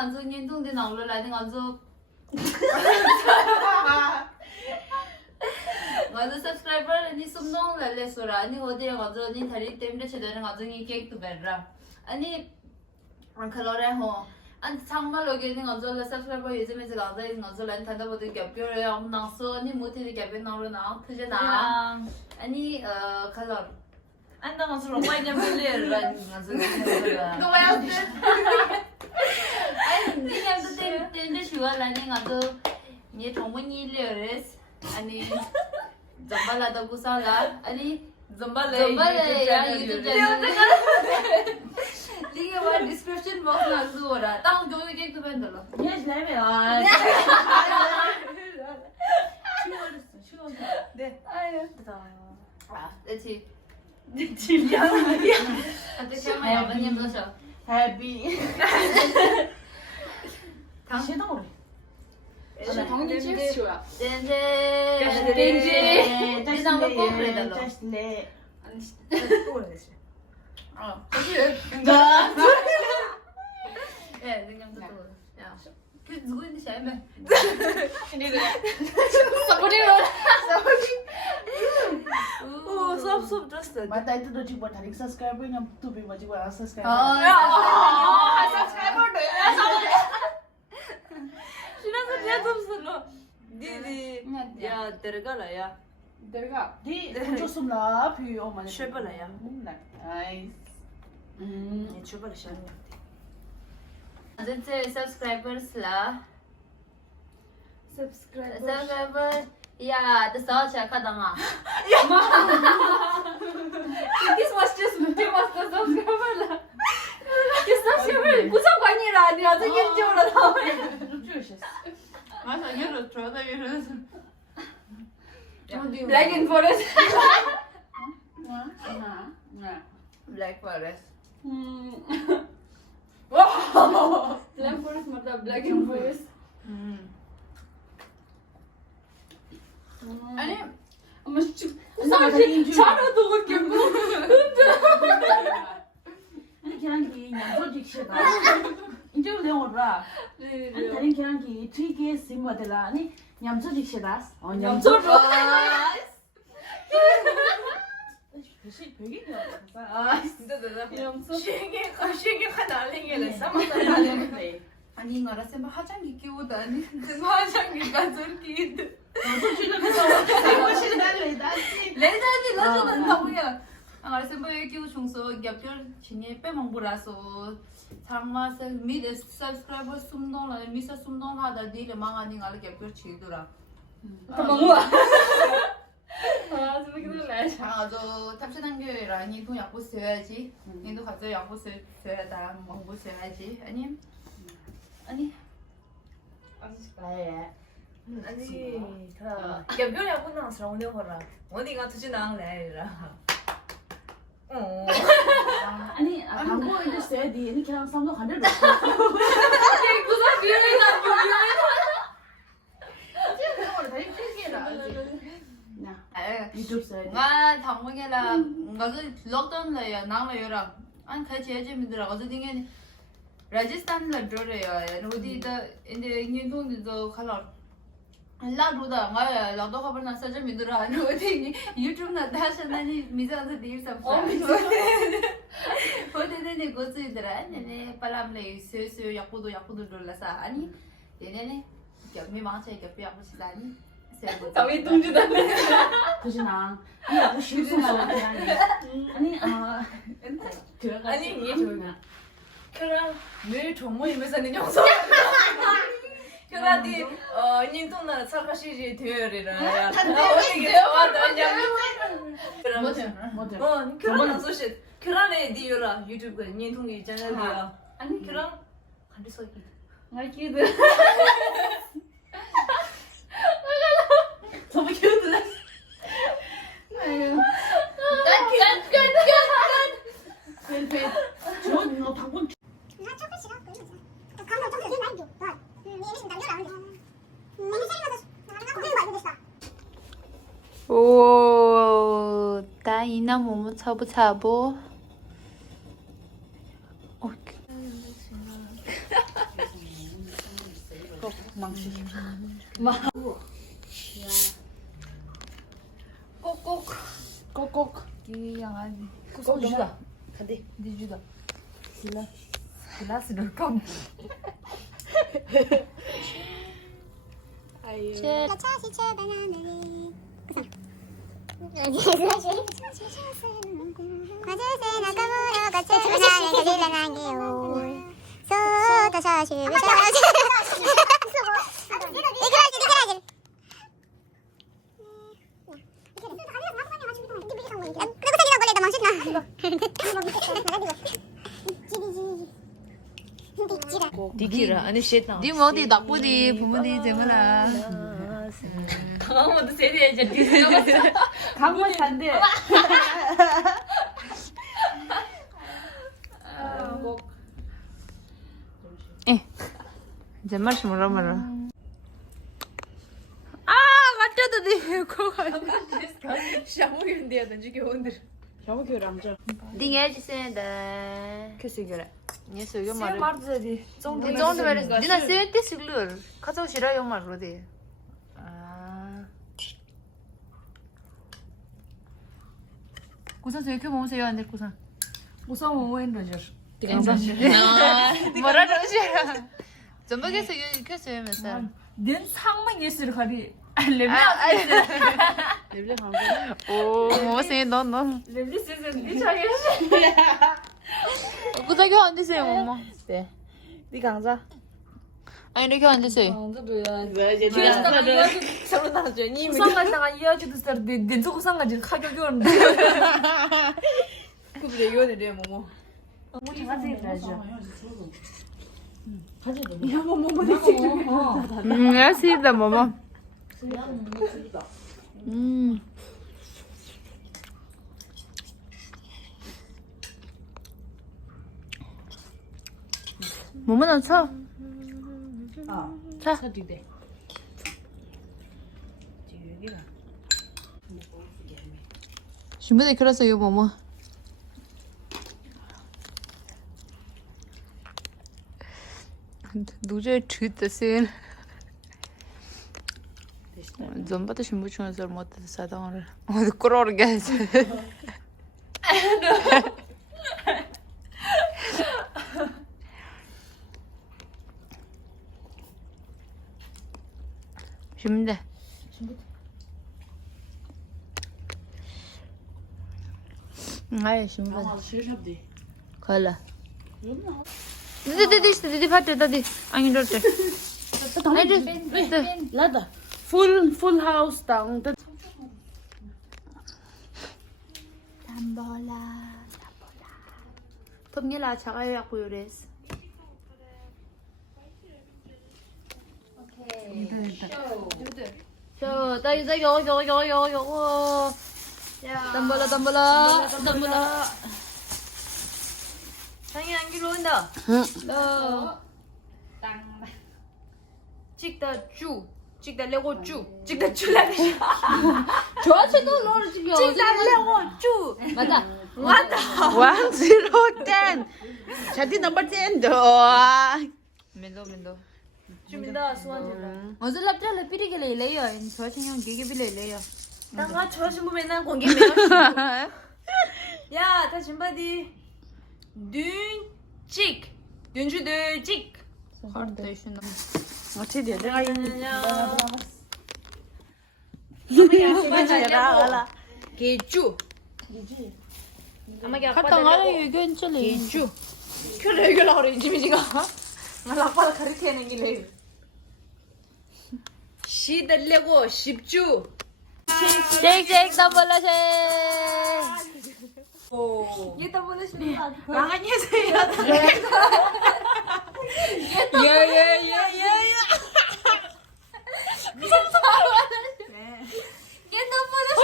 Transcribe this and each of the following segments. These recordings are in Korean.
안저 년동대 나올라 라는 안저 맞아 subscriber 아니 숨동 랄레소라 아니 어디에 가서 아니 다리 때문에 제대로 가서 이 케이크도 베라 아니 안 칼로레 호 아니 정말 여기는 가서 subscriber 요즘에 가서 있는 가서 란 단다보다 겹겨요 엄나서 아니 못해 겹에 나오나 그제나 아니 칼로 안다 가서 로마이냐 밀리라 가서 너야 아니 니가 때문에 좋아라는 가서 니 정말 일레레스 아니 zambalada kusala ani zambal에 ya YouTube channel liye wa description box na zora ta jo ke tu ben dalo yes level 쉬워 네 ayo 됐다 let's 질량 ate chama ya banya blasha happy 당신 시동 당연히 cheers 줘야. 젠제 젠제 젠제 거 그래 달로 just let 아니 또 그래. 어 예 능력도 또야그 누구인지 알면 오 섭섭 들었어 맞다 itu do buat hari subscriber yang tu be maju buat subscriber. subscriber 돼 신나서 dia 섭섭어 디디 야 데려가라 야 Derga. Di untuk semula pi oh mana. Triple lah ya. Nice. 이 출발을 시작해 젠제 subscribers 라 Subscriber. subscriber ya the saw cha kadanga This was just too much the subscriber 라 This subscriber 무슨 관이라 아니 아주 일찍으로 나오네 좀 줄였어. 맞아 이거 좋다 이거 Black and Forest Black Forest Black Forest मतलब Black and Forest 아니 사실 차로도 그렇게 아니 계란기 양소직 시다. 이제 내가 오라. 아니 다른 계란기 3개 심 받으라. 아니 냠소직 시다. 냠소로 사실 되게 아 진짜 대단 냠소. 쉬게 날리게 하는데. 아니 나라 쌤 화장기 끼우다 아니 화장기가 저기 레다니 라주는 나고야 나라 쌤 끼우 중소 겹결 진이 빼먹으라서 장마세 미드 subscriber 숨동라 미사 숨동하다 딜에 망하니 나라 겹결 치더라 도망와 아 저기 날 아저 탑신한교회라 니도 약보 써야지 니도 갑자기 약보 써야 다 먹고 써야지 아니 아니 네. 아니 다 개별이 끝나서 오늘 허라 어디가 두지 나랑래라 아니 광고 이제 써야 돼. 이렇게 그냥 삼성 간대 놓고. 구사 비행이나 그거를 다 힘들게라. 야, 유튜브 써야 돼. nga thằng là nga cái lockdown là nang là yora anh khai chế chế mình ra cái tiếng Rajasthan là rồi rồi rồi đi đó 인데 인도 도 칼로 라루다 nga là đó không phải sao cho mình ra rồi thì YouTube là đã xem này mình ra thì đi sắp rồi thế nên có gì đó nên 바람 này sơ sơ 약보도 놀라서 아니 얘네는 겹미 망치 겹이 하고 싶다니 자위 동주다네 그지나. 아니 아주 실수나 아니 들어가. 아니 이게 좋으면 그럼 늘 종모임에서는 영상 그라디 인도나 사카시지 되어리라 어떻게 좋아하냐 뭐든. 그런 소식 그란에 디요라 유튜브 인통이 있잖아요 아니 그런 간디서 알기도 너무 귀여운데. 팬. 저 방금 오, 나 이나 뭐뭐 차보. 꼭꼭. 기양아지. 꼭 주다. 간대. 네 주다. 글라스를 깜. 디키라 아니 쉣나. 니 어디 나쁘디 부모님 정말. 강화도 세대에 이제 강원 산대. 이제 말씀 뭐라 말아. 아, 맞다도 니 그거. 샤무인데야 던지 겨운들. 샤무교 람자. 딩에 주세요다. 그래서 그래. 니 söylüyor Sen mu? vardı dedi. Ni onu verin. Dina sevdi sıkılıyor. Kaza şira yok mu diye. 고산 왜 이렇게 먹으세요? 안 될 고산. 무서운 오해는 줄. 뭐라 그러시야? 전박에서 이렇게 써요 몇 살? 는 상만 예스를 가리. 렘리 렘레 강고. 오, 먹으세요 너. 렘리 세상 니 차게. 고등학교 안 되세요 엄마? 네. 니 강자. 아니 이렇게 안 되세요. 왜 이제 서로 나죠. 니 구상가시다가 이야기도 스타트 닌저 구상가지 가격이 그래 이거는 뭐뭐. 가지 가죠. 가지 돼. 이거 뭐 알았습니다 마마. 뭐만 차. 차. 사디대. 여기가. 준비돼 그래서 이거 뭐뭐. 누제 트듯은. 전부터 신부 중에서 못해서 사당을. 끌어오게 해서. 준비돼. 아이 준비돼. 실습디. 갈라. Didi işte didi fatte didi. Angin dorte. Haydi. 라다. full house down. 담보라. 톱니라 차가요 약고 요레스. 저, 나 이제 요거. 담보라. 당연히 안 길어온다. 너. 찍다 쭈. 찍다 레고 쭈. 찍다 쭈라니. 좋아서도 너를 찍어. 찍다 레고 쭈. 맞다. 1-0-10. 자디 넘버 10. 면도. 주민다 수완이라. 어제 랍자를 삐리게 레이요. 저 신경 기게 빌레요. 나가 저신 보면 난 공개 매요. 야, 다 준바디. 둔주들 찍. 카드 işin. 어떻게 내가 안녕. 알아. 개쭈. 아마게 갔다 가요 괜찮래. 개쭈. 그래 이거 나오래 지미지가. 나 아빠가 가르치는 길래. 시달래고 십주. 잭 담보라 제. 얘 더블 시. 나가니 해세요. 예예예예예. 얘 더블 시.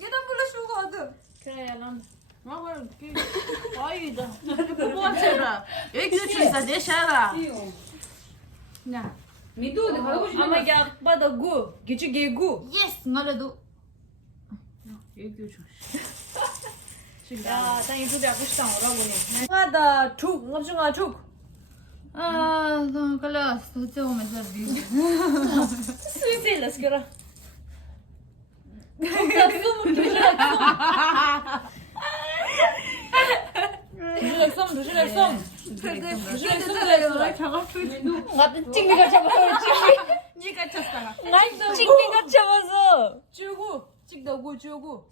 얘 더블 시거든. 그래 난. 막을 와이다. 그거처럼 여기 주차 내 샤라. 야. 미도는 가고 싶어. 아마게 아빠다 구. 기치 개구. 예스 말해도. 여기 주. 야, 나 유튜브에 하고 싶다 오라고니. 하다 죽, 엄청나 죽. 너 خلاص هتسوي مزري. سويسي لسكرة. 나도 찡기가 잡아서 니가 쳤다가. 나도 찡기가 잡아서 주고 찍다고 주고.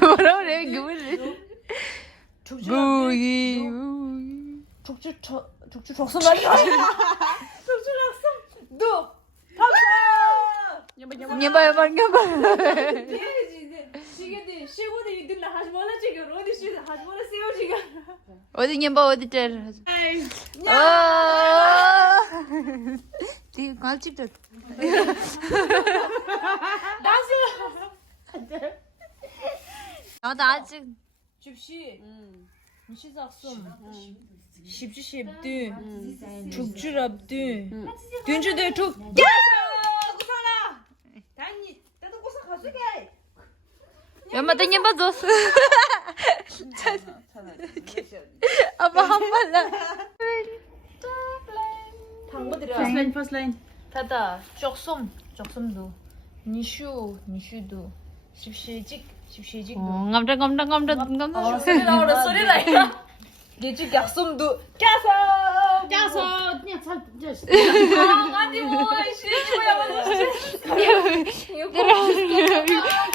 뭐라 그래? 그거를. 부기. 족주 족수 말이야. 너 녀봐. 지금 시골에 있는 하지마라 지금 어디 시 하지마라 세요 지금. 어디 녀봐 어디 짤. 뒤 갈집도. 나 아직 집시 시작섬 십주 십두 죽주랍두 둔주들 죽 고사라 단니 나도 고사 가수게 엄마 땡겨 봐줘. 아빠 한 발라. 방법들이 First line. 다다 쪽섬도 니슈도 십시직도 감자. 소리 나오라 니집 약솜도 짜서 그냥 살 just. 아니 뭐 시지 뭐야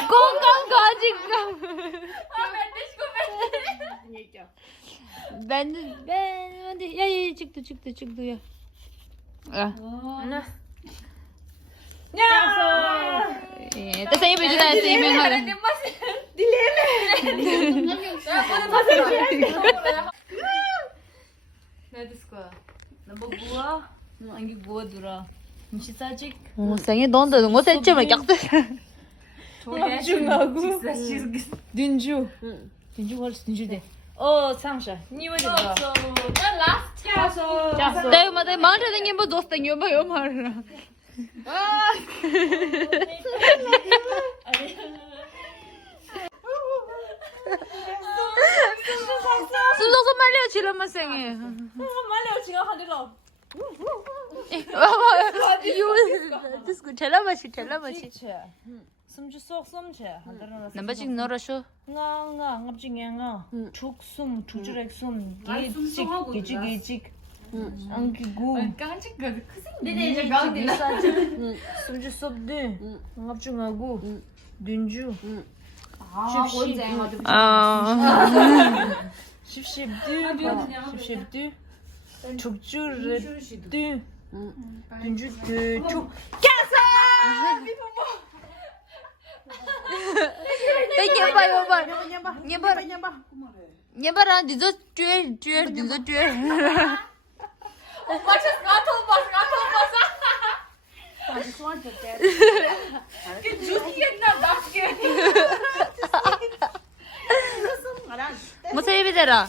공감 가지고. Ben ya çıktı ya. Terus saya baju dah saya memang. 넘버 부어 안기 부어두라 미시사직 Saya donda nggak saya cuma 깍들. 중하고 둔주 걸스 둔주대 상샤 니워지 봐 짜서 Saya mah saya mana dengan yang berdosa dengan apa yang mana. 숨도 말려 지금 마생에. 말려 지금 하늘로 이거 디스코 잘라마시. 숨주 쏙 숨체 하늘로 남자직 놀아쇼. nga ngapjinga chuksum chujurexum gejik angigu 네네 가운데. 숨주 섭데 ngapjungagu 둔주 십십두 죽주르두 둔주 죽 Tanya apa? Nyebar dizo cuer. I just wanted that. Mau saya bicara?